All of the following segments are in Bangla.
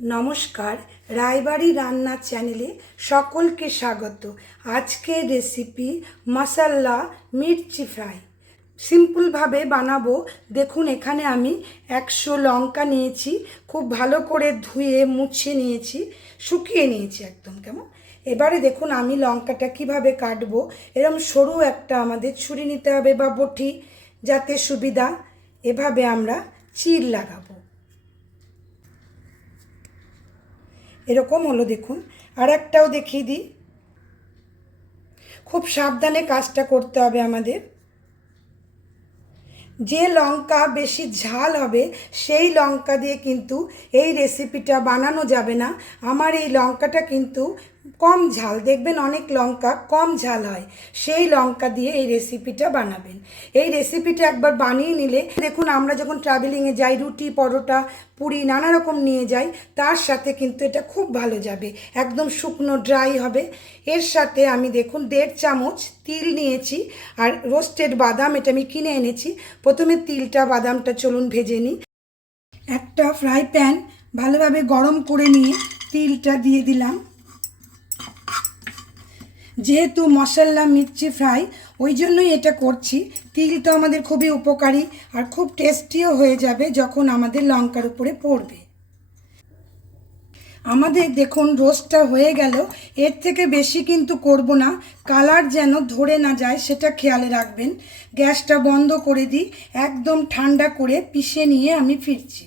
নমস্কার, রায়বাড়ি রান্নার চ্যানেলে সকলকে স্বাগত। আজকের রেসিপি মশলা মির্চি ফ্রাই। সিম্পলভাবে বানাবো। দেখুন, এখানে আমি 100 লঙ্কা নিয়েছি, খুব ভালো করে ধুয়ে মুছে নিয়েছি, শুকিয়ে নিয়েছি একদম কেমন। এবারে দেখুন আমি লঙ্কাটা কিভাবে কাটবো। এরকম সরু একটা আমাদের ছুরি নিতে হবে বা বটি, যাতে সুবিধা। এভাবে আমরা চির লাগাবো। এরকম হলো দেখুন। আর একটাও দেখিয়ে দিই। খুব সাবধানে কাজটা করতে হবে আমাদের। যে লঙ্কা বেশি ঝাল হবে সেই লঙ্কা দিয়ে কিন্তু এই রেসিপিটা বানানো যাবে না। আমার এই লঙ্কাটা কিন্তু কম ঝাল, দেখবেন অনেক লঙ্কা কম ঝাল হয়, সেই লঙ্কা দিয়ে এই রেসিপিটা বানাবেন। এই রেসিপিটা একবার বানিয়ে নিলে দেখুন, আমরা যখন ট্রাভেলিংয়ে যাই, রুটি পরোটা পুরি নানা রকম নিয়ে যাই, তার সাথে কিন্তু এটা খুব ভালো যাবে। একদম শুকনো ড্রাই হবে। এর সাথে আমি দেখুন 1.5 চামচ তিল নিয়েছি, আর রোস্টেড বাদাম, এটা আমি কিনে এনেছি। প্রথমে তিলটা বাদামটা চলুন ভেজে নিই। একটা ফ্রাই প্যান ভালোভাবে গরম করে নিয়ে তিলটা দিয়ে দিলাম। যেহেতু মশলা মির্চি ফ্রাই, ওই জন্যই এটা করছি। তিল তো আমাদের খুবই উপকারী আর খুব টেস্টিও হয়ে যাবে যখন আমাদের লঙ্কার উপরে পড়বে। আমাদের দেখুন রোস্টটা হয়ে গেল। এর থেকে বেশি কিন্তু করব না, কালার যেন ধরে না যায় সেটা খেয়ালে রাখবেন। গ্যাসটা বন্ধ করে দিই, একদম ঠান্ডা করে পিষে নিয়ে আমি ফিরছি।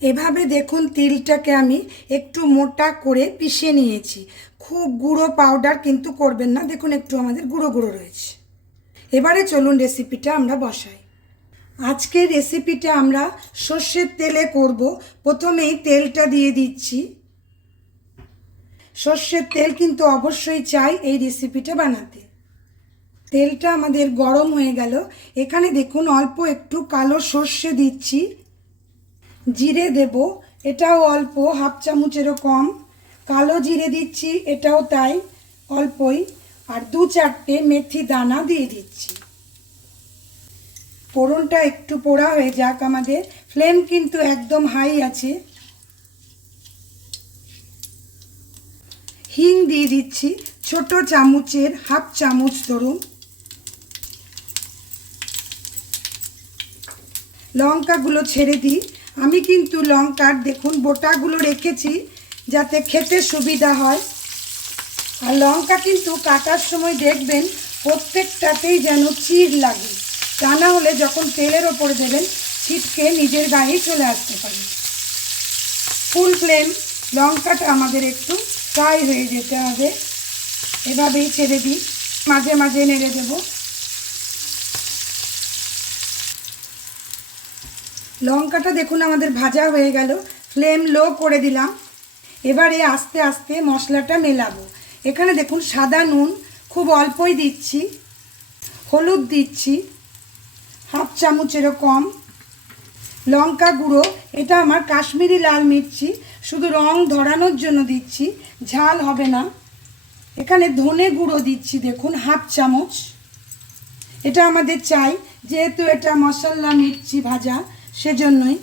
এভাবে দেখুন তিলটাকে আমি একটু মোটা করে পিষে নিয়েছি। খুব গুঁড়ো পাউডার কিন্তু করবেন না, দেখুন একটু আমাদের গুঁড়ো গুঁড়ো রয়েছে। এবারে চলুন রেসিপিটা আমরা বসাই। আজকের রেসিপিটা আমরা সর্ষের তেলে করব। প্রথমেই তেলটা দিয়ে দিচ্ছি। সর্ষের তেল কিন্তু অবশ্যই চাই এই রেসিপিটা বানাতে। তেলটা আমাদের গরম হয়ে গেল। এখানে দেখুন অল্প একটু কালো সর্ষে দিচ্ছি। জিরে দেব, এটাও অল্প, 1/2 চামচেরও কম। কালো জিরে দিচ্ছি, এটাও তাই, অল্পই। আর 2-4টে মেথি দানা দিয়ে দিচ্ছি। ফোড়নটা একটু পোড়া হয়ে যাক আমাদের। ফ্লেম কিন্তু একদম হাই আছে। হিং দিয়ে দিচ্ছি, ছোট চামচের 1/2 চামচ ধরুন। লঙ্কাগুলো ছেড়ে দিই। আমি কিন্তু লঙ্কার দেখুন বোটাগুলো রেখেছি যাতে খেতে সুবিধা হয়। আর লঙ্কা কিন্তু কাটার সময় দেখবেন প্রত্যেকটাতেই যেন চির লাগে, তা না হলে যখন তেলের ওপরে দেবেন ছিটকে নিজের গায়ে চলে আসতে পারে। ফুল ফ্লেম, লঙ্কাটা আমাদের একটু ফ্রাই হয়ে যেতে হবে। এভাবেই ছেড়ে দিই, মাঝে মাঝে নেড়ে দেব। লঙ্কাটা দেখুন আমাদের ভাজা হয়ে গেল। ফ্লেম লো করে দিলাম। এবারে আস্তে আস্তে মশলাটা মেলাবো। এখানে দেখুন সাদা নুন খুব অল্পই দিচ্ছি, হলুদ দিচ্ছি 1/2 চামচেরও কম, লঙ্কা গুঁড়ো, এটা আমার কাশ্মীরি লাল মির্চি, শুধু রং ধরানোর জন্য দিচ্ছি, ঝাল হবে না। এখানে ধনে গুঁড়ো দিচ্ছি দেখুন 1/2 চামচ, এটা আমাদের চাই যেহেতু এটা মশলা মির্চি ভাজা, সেজন্যই।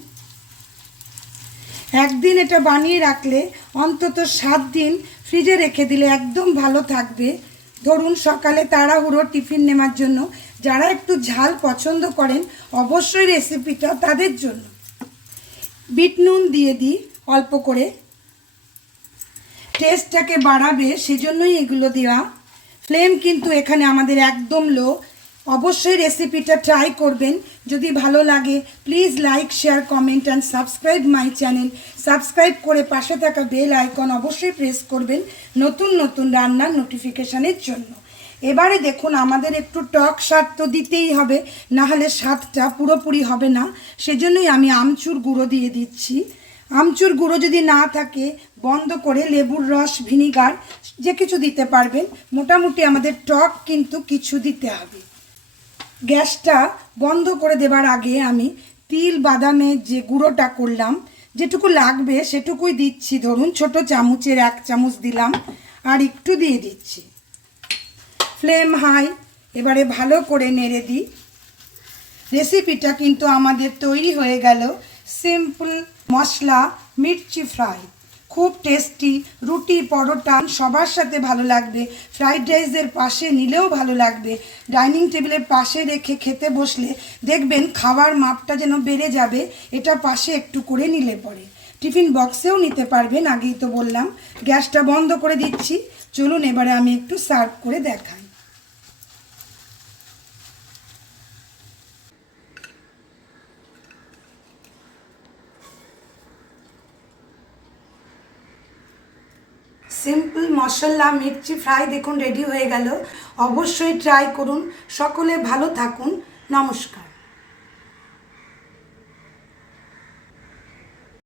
একদিন এটা বানিয়ে রাখলে অন্তত 7 দিন ফ্রিজে রেখে দিলে একদম ভালো থাকবে। ধরুন সকালে তাড়াহুড়ো টিফিন নেওয়ার জন্য, যারা একটু ঝাল পছন্দ করেন অবশ্যই রেসিপিটা তাদের জন্য। বিট নুন দিয়ে দিই অল্প করে, টেস্টটাকে বাড়াবে সেজন্যই এগুলো দেওয়া। ফ্লেম কিন্তু এখানে আমাদের একদম লো। অবশ্যই রেসিপিটা ট্রাই করবেন। যদি ভালো লাগে please like, share, comment and subscribe my channel. Subscribe করে পাশে থাকা বেল আইকন অবশ্যই প্রেস করবেন নতুন নতুন রান্নার নোটিফিকেশানের জন্য। এবারে দেখুন আমাদের একটু টক স্বাদ তো দিতেই হবে, নাহলে স্বাদটা পুরোপুরি হবে না। সেজন্যই আমি আমচুর গুঁড়ো দিয়ে দিচ্ছি। আমচুর গুঁড়ো যদি না থাকে বন্ধ করে লেবুর রস, ভিনিগার যে কিছু দিতে পারবেন। মোটামুটি আমাদের টক কিন্তু কিছু দিতে হবে। গ্যাসটা বন্ধ করে দেবার আগে আমি তিল বাদামের যে গুঁড়োটা করলাম, যেটুকু লাগবে সেটুকুই দিচ্ছি। ধরুন ছোট চামচের 1 চামচ দিলাম, আর একটু দিয়ে দিচ্ছি। ফ্লেম হাই, এবারে ভালো করে নেড়ে দিই। রেসিপিটা কিন্তু আমাদের তৈরি হয়ে গেল। সিম্পল মশলা মির্চি ফ্রাই, খুব টেস্টি, রুটি পরোটা সবার সাথে ভালো লাগবে, ফ্রাইড রাইসের পাশে নিলেও ভালো লাগবে, ডাইনিং টেবিলের পাশে রেখে খেতে বসলে দেখবেন খাওয়ার মাপটা যেন বেড়ে যাবে, এটা পাশে একটু করে নিলে পরে। টিফিন বক্সেও নিতে পারবেন, আগেই তো বললাম। গ্যাসটা বন্ধ করে দিচ্ছি, চলুন এবারে আমি একটু সার্ভ করে দেখাই। সিম্পল মশলা মির্চি ফ্রাই দেখুন রেডি হয়ে গেল। অবশ্যই ট্রাই করুন। সকলে ভালো থাকুন। নমস্কার।